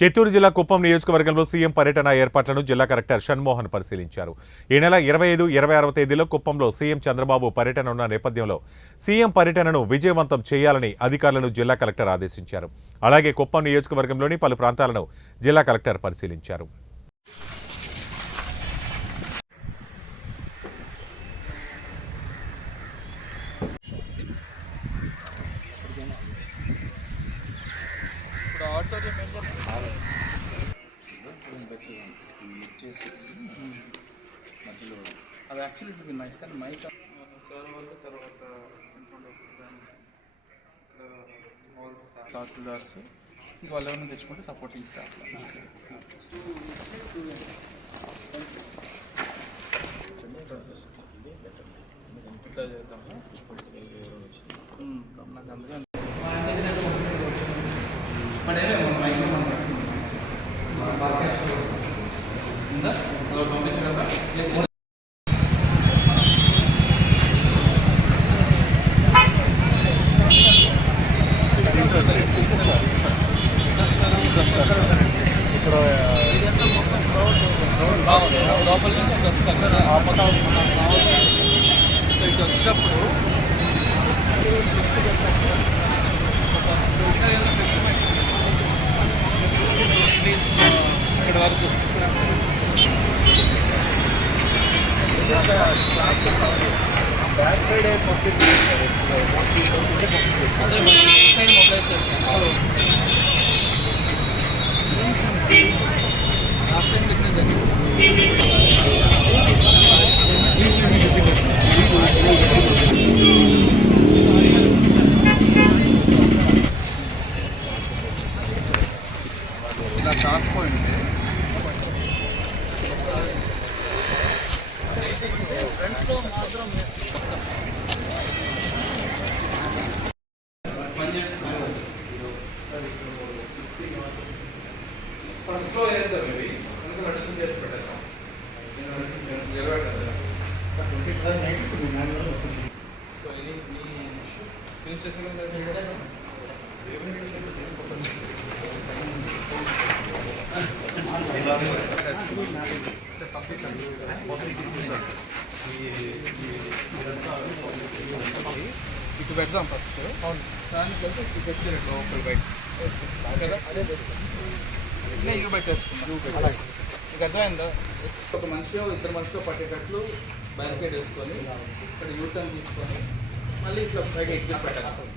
చిత్తూరు జిల్లా కుప్పం నియోజకవర్గంలో సీఎం పర్యటన ఏర్పాట్లను జిల్లా కలెక్టర్ షణ్మోహన్ పరిశీలించారు. ఈ నెల ఇరవై ఐదు ఇరవై ఆరవ తేదీలో కుప్పంలో సీఎం చంద్రబాబు పర్యటన ఉన్న నేపథ్యంలో సీఎం పర్యటనను విజయవంతం చేయాలని అధికారులను జిల్లా కలెక్టర్ ఆదేశించారు. అలాగే కుప్పం నియోజకవర్గంలోని పలు ప్రాంతాలను జిల్లా కలెక్టర్ పరిశీలించారు. మధ్యలో అది యాక్చువల్లీ ఇట్ బి నైస్ కానీ మైక్ సార్ వాళ్ళు తర్వాత తహసీల్దార్స్ ఇంక వాళ్ళు ఎవరైనా తెచ్చుకుంటే సపోర్టింగ్ స్టాఫ్ ఇట్లా చేద్దాము నాకు అందుకని పంపించగలరా లోపల నుంచి అటు వస్తాం కదా సో ఇటు వచ్చినప్పుడు ఇక్కడ వరకు అదే మరి ఈ సైడ్ మొబైల్ చేస్తాను లాస్ట్ టైం పెట్టినది ఇలా కాకపోయింది ఫ్రంట్లో మాత్రం పనిచేస్తున్నారు ఫస్ట్లో వేద్దాం ఇవి అందుకు నడుస్తుంది చేసి పెట్టేద్దాం ఇరవై కదా సో ఇది మీ ఫినిష్ చేసిన ఇటు పెడదాం ఫస్ట్ దానికి వెళ్తే ఇటు పెట్టి లోపల బయట ఇట్లా ఇవి పెట్టేసుకున్నాం మీకు అర్థమైందా? ఒక మనిషిలో ఇద్దరు మనిషిలో పట్టేటట్లు బ్యారికేడ్ వేసుకొని ఇక్కడ యూటర్న్ తీసుకొని మళ్ళీ ఇట్లా పైకి ఎగ్జిట్ పెట్టాలి